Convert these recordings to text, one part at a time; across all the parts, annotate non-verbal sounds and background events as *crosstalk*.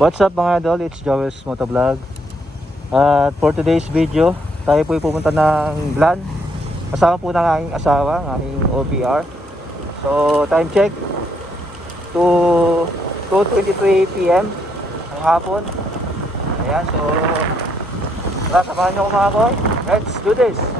What's up mga idol? It's Joel's Motovlog. At for today's video, tayo po pupunta ng Glan. Kasama po ng aking asawa, ng aking OPR. So, time check. To 2.23 p.m. ng hapon. Ayan, so... Tara, samahan niyo ko mga boy. Let's do this!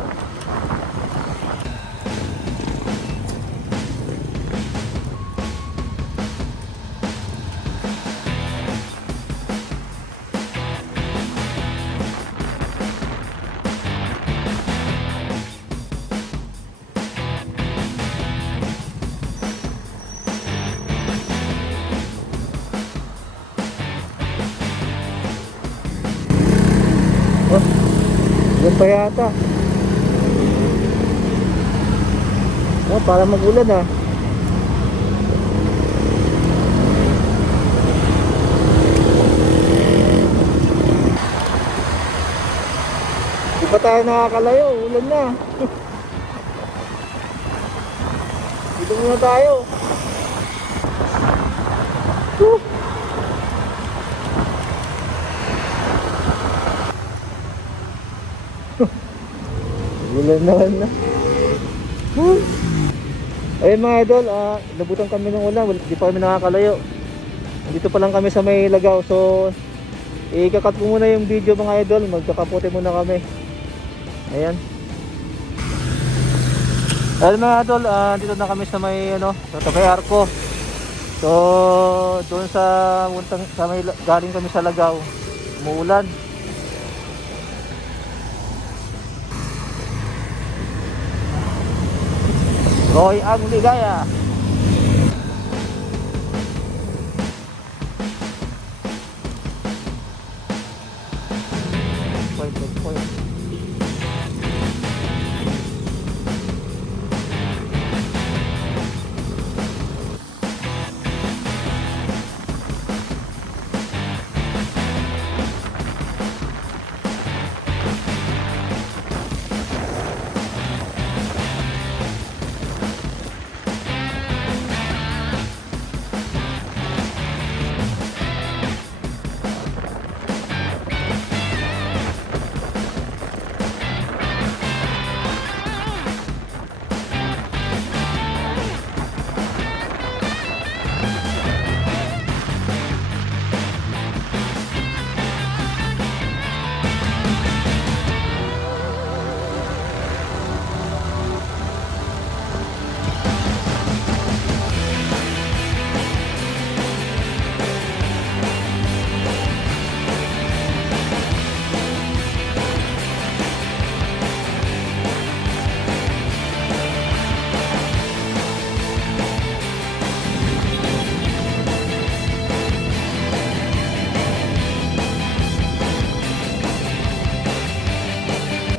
Pa yata. Oh, para magulan ah. Di pa tayo nakakalayo, ulan na. *laughs* Dito muna tayo. Ulan naman na. Woo! Ayun mga idol, ah, nabutan kami ng ulan, wala- di pa kami nakakalayo. Dito pa lang kami sa may lagaw, so ikakat ko muna yung video mga idol, magkakapote muna kami. Ayan. Ayun mga idol, ah, dito na kami sa may ano, sa may arko. So, doon sa sa may galing kami sa lagaw, umuulan. Roy ang ligaya. Point,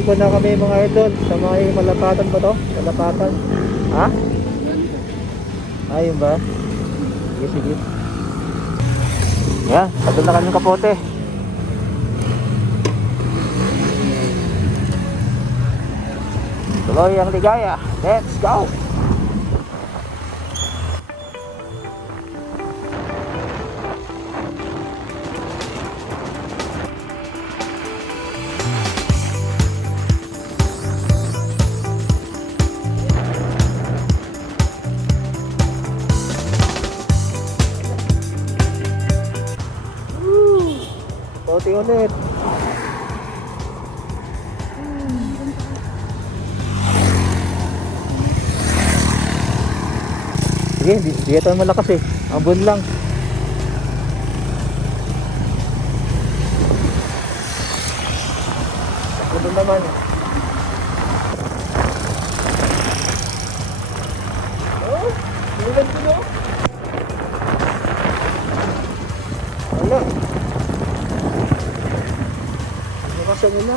Ito na kami mga idol sa mga malapatan ba to? Malapatan. Ha? Ayun ba? Sige, sige. Yan, patol na kami kapote. Tuloy ang ligaya. Let's go! Pote ulit. Sige, di, di ito malakas eh. Ambon lang. Ambon naman. Oh,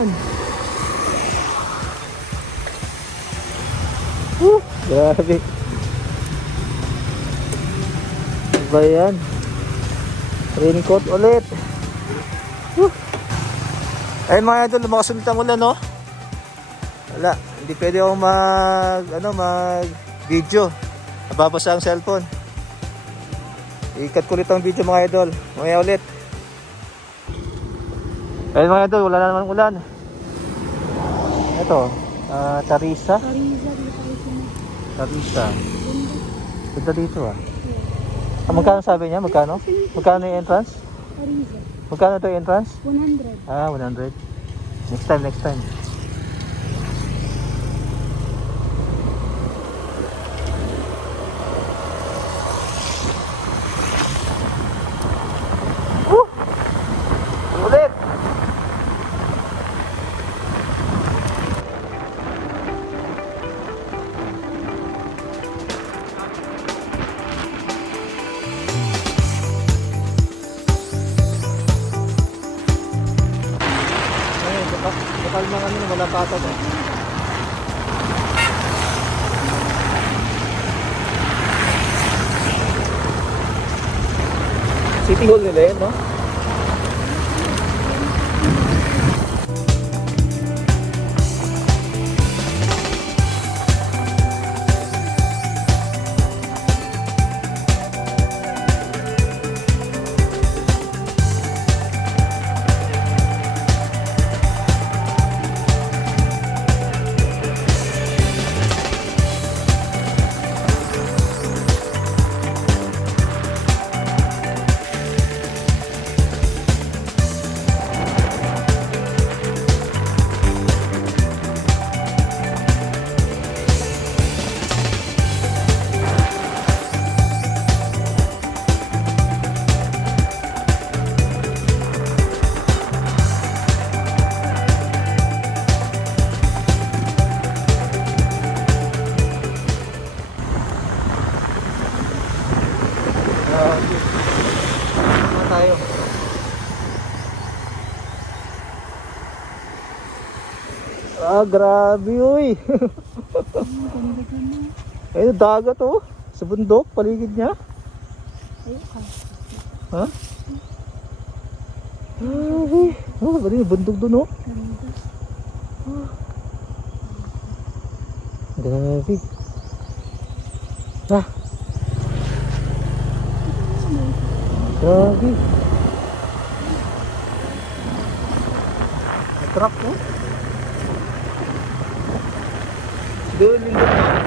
Ulan. Woo! Grabe. Ano ba yan? Raincoat ulit. Woo! Ay mga idol, lumakas ulit ang ulan, no? Wala, hindi pwede akong mag, ano, mag video. Nababasa ang cellphone. Ikat ko ulit ang video mga idol. Mamaya ulit. Ayun mga idol, wala na naman ulan. Ito, ah, Tarisa. Sino. Tarisa. Ganda dito ah. ah. Magkano sabi niya? Magkano? Magkano yung entrance? Pariza. Magkano to yung entrance? 100. Ah, 100. Next time, next time. City Hall nila yun, no? Grabe uy. *laughs* Ayun, dagat oh. Sa bundok, paligid niya. Ay. Ha? Grabe. Oh, bali bundok doon oh. Grabe. Ah. Grabe. Natrap mo? Doon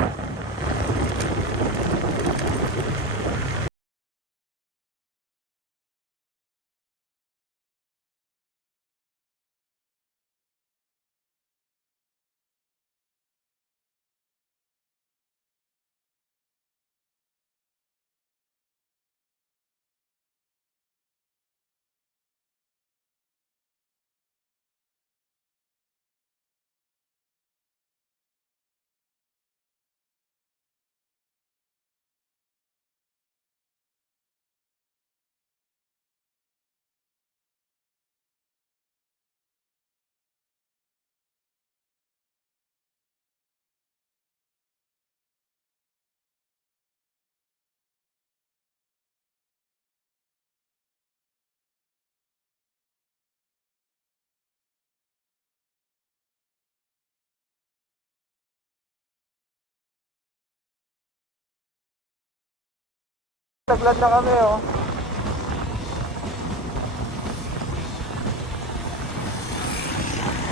yung Taglan na kami oh.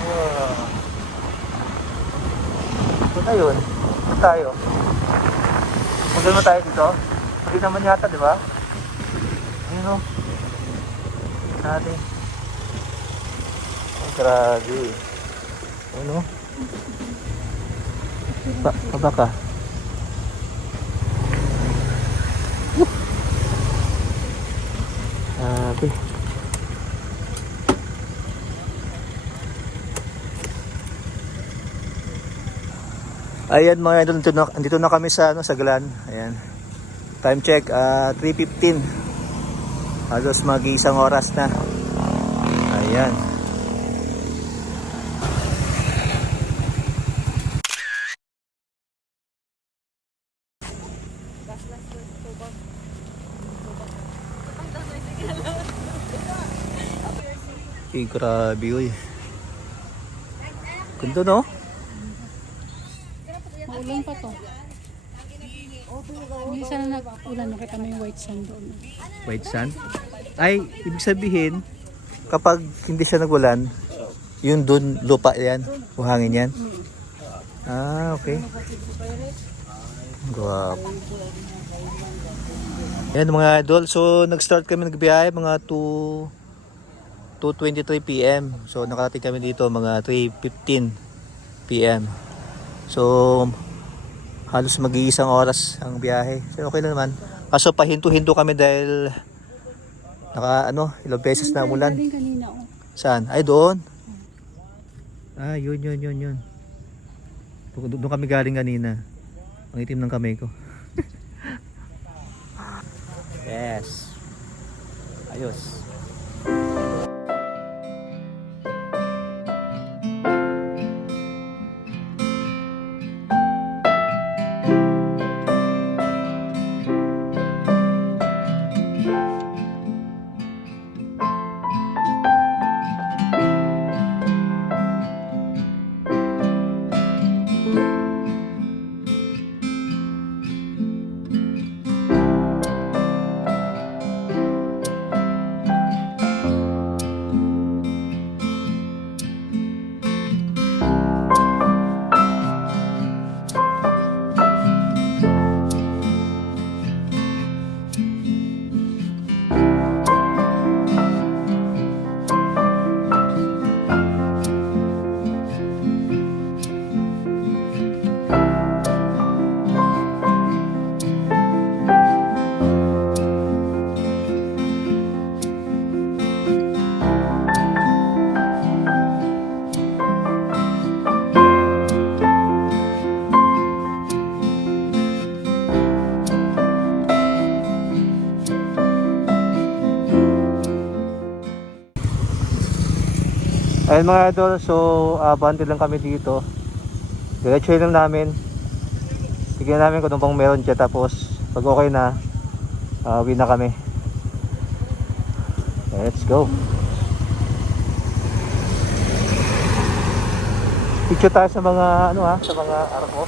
Ah. Ito na yun. Saan tayo? Magal mo tayo dito? Hindi naman yata, di ba? Ayun oh. Natin. Ay, grabe. Ayun oh. Pa, pa ka? Grabe. Ayan mga idol, dito na, dito na kami sa, ano, sa Glan. Ayan. Time check, ah 3.15. Halos mag-isang oras na. Ayan. Eh, grabe uy. Ganda no? Maulan pa to. Hindi sana nag-ulan. Nakita mo yung white sand doon. White sand. Ay, ibig sabihin, kapag hindi siya nagulan, yun dun lupa yan, buhangin yan. Ah, okay. Guwapo. Yan mga idol, so nag-start kami nagbiyahe mga 2 2.23 p.m. So nakarating kami dito mga 3.15 p.m. So halos mag-iisang oras ang biyahe. So okay lang naman. Kaso pahinto-hinto kami dahil naka ano, ilang beses na umulan. Oh. Saan? Ay doon. Ah, yun yun yun yun. Doon doon kami galing kanina. Ang itim ng kamay ko. *laughs* yes. Ayos. Ayun mga idol, so abante lang kami dito. Diretso lang namin. Tignan namin kung ano pang meron dyan tapos pag okay na, uh, uwi na kami. Let's go. Picture tayo sa mga ano ha, sa mga arko.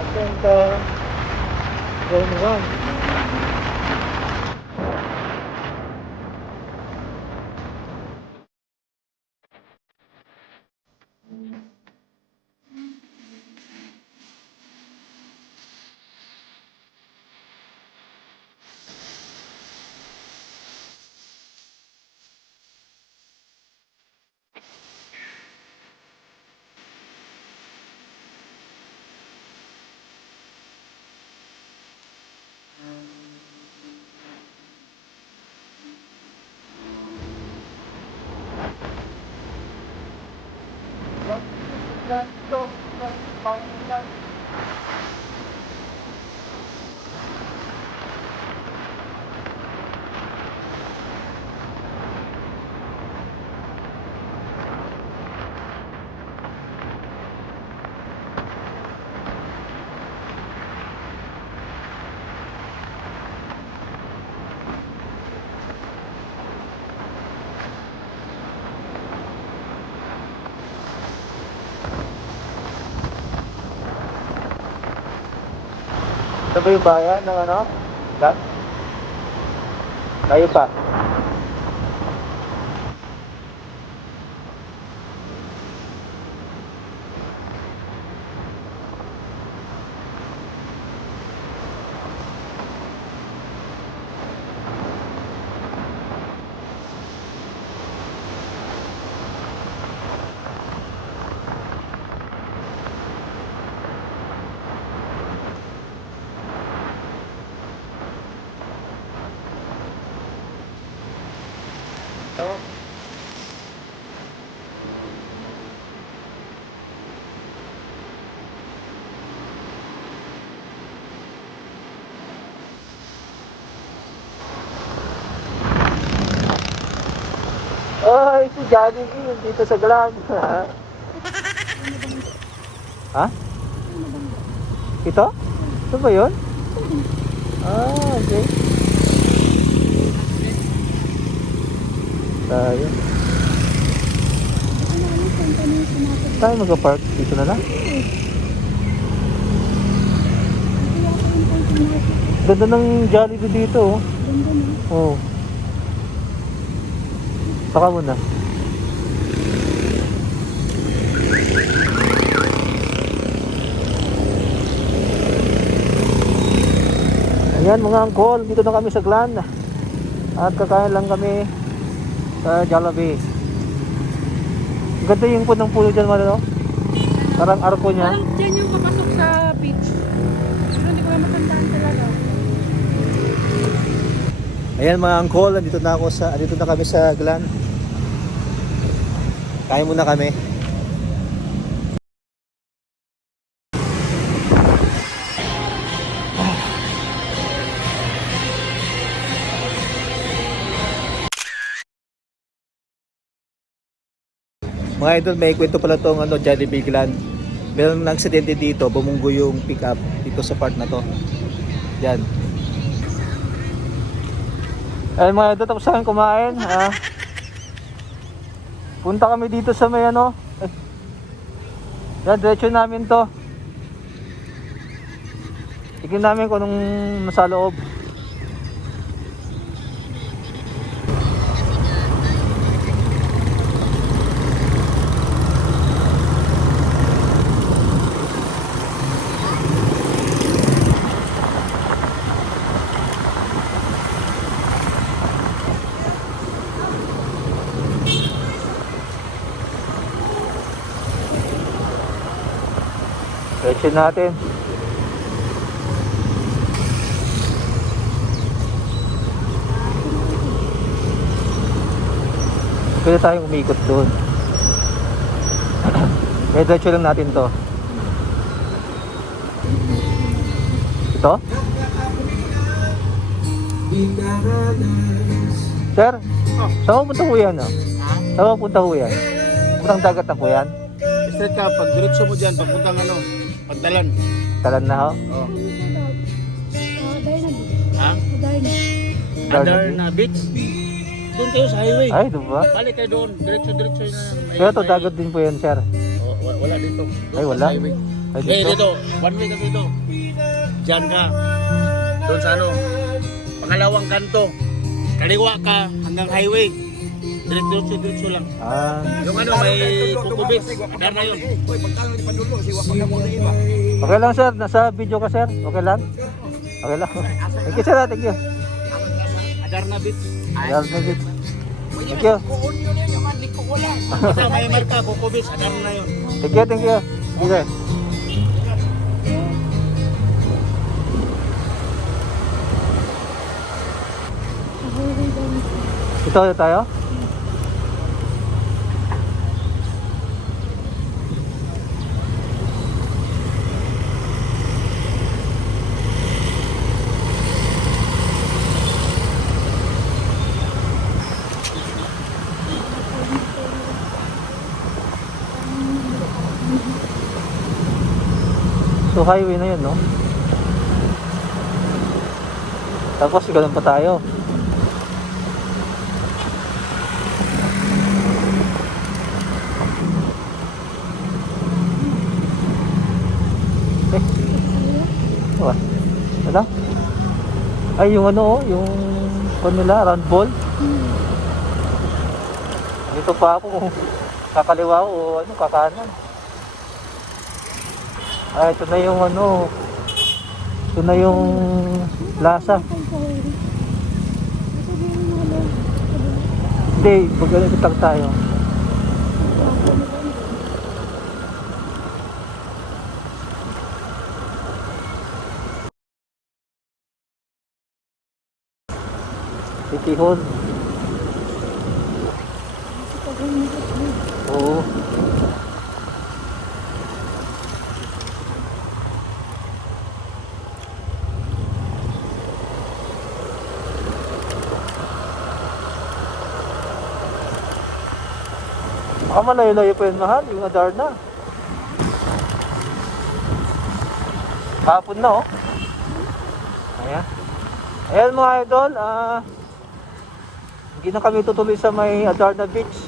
Atenta. Going once. Yung bayan ng ano? Gat? Tayo pa. Ito. Ay, si Jollibee dito sa Glan. ha? Ito? Ito ba yun? Ah, okay. Tayo. Tayo mag-park dito na lang. Ganda ng Jollibee dito. oh. Ganda. Oo. Oh. Saka muna. Ayan mga angkol, dito na kami sa Glan. At kakain lang kami sa Jollibee. Ganda yung punong puno dyan, Manalo. Parang arko niya. Parang dyan yung papasok sa beach. Pero hindi ko na matandaan talaga. Ayan mga angkol, andito na ako sa andito na kami sa Glan. Kain muna kami. Mga idol, may kwento pala tong ano, Jollibee Glan. Meron ng aksidente dito, bumunggo yung pickup dito sa part na to. Yan. Ay mga idol, tapos kami kumain. Ah. Punta kami dito sa may ano. Yan, diretso namin to. Tignan namin kung anong nasa loob. Diretso natin. Pwede tayong umikot doon. *clears throat* Kaya diretso lang natin to. Ito? Sir, saan pupunta ko yan? Oh? Saan pupunta ko yan? Puntang dagat na po yan? Straight ka, pag diretso mo dyan, papuntang ano, pagdalan. Talan na ho? Oh. Darna Beach. Ha? Under na beach. Doon kayo sa highway. Ay, diba? Balik kayo doon, diretso-diretso na. May- Kaya to dagat din po yan, sir. Oh, wa- wala dito. Doon Ay, wala. highway. Ay, Eh, dito. dito. One way kasi dito. Diyan ka. Doon sa ano. Pangalawang kanto. Kaliwa ka hanggang highway. Diretso-diretso lang. Ah, Yung ano, may kukubit. Adar na yun. okay lang, sir. Nasa video ka, sir. Okay lang? Okay lang. Thank you, sir. ah. Thank you. Adar na beach. Thank you. Thank you. Basta may marka, kukubit. Adar na yun. Thank you, thank you. Thank you. Ito tayo? So highway na yun, no? Tapos ganun pa tayo. Eh. Wala. Wala. Ay, yung ano, oh, yung kung nila, round ball. Dito pa ako. Kakaliwa ko, o ano, kakanan. Ah, ito na yung ano. Ito na yung lasa. Hindi, magaling itang tayo. Ikihon. Oo. Baka malayo-layo pa yun mahal, yung Adarna. Hapon na oh. Ayan. Ayan mga idol, ah hindi na kami tutuloy sa may Adarna Beach.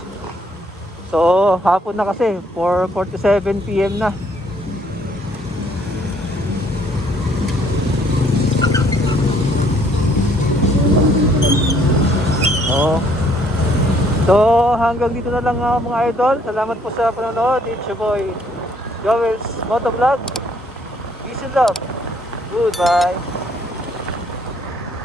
So, hapon na kasi, 4.47 p.m. na. Oh. So, hanggang dito na lang ah, mga idol. Salamat po sa panonood. It's your boy, Joel's Motovlog. Peace and love. Goodbye.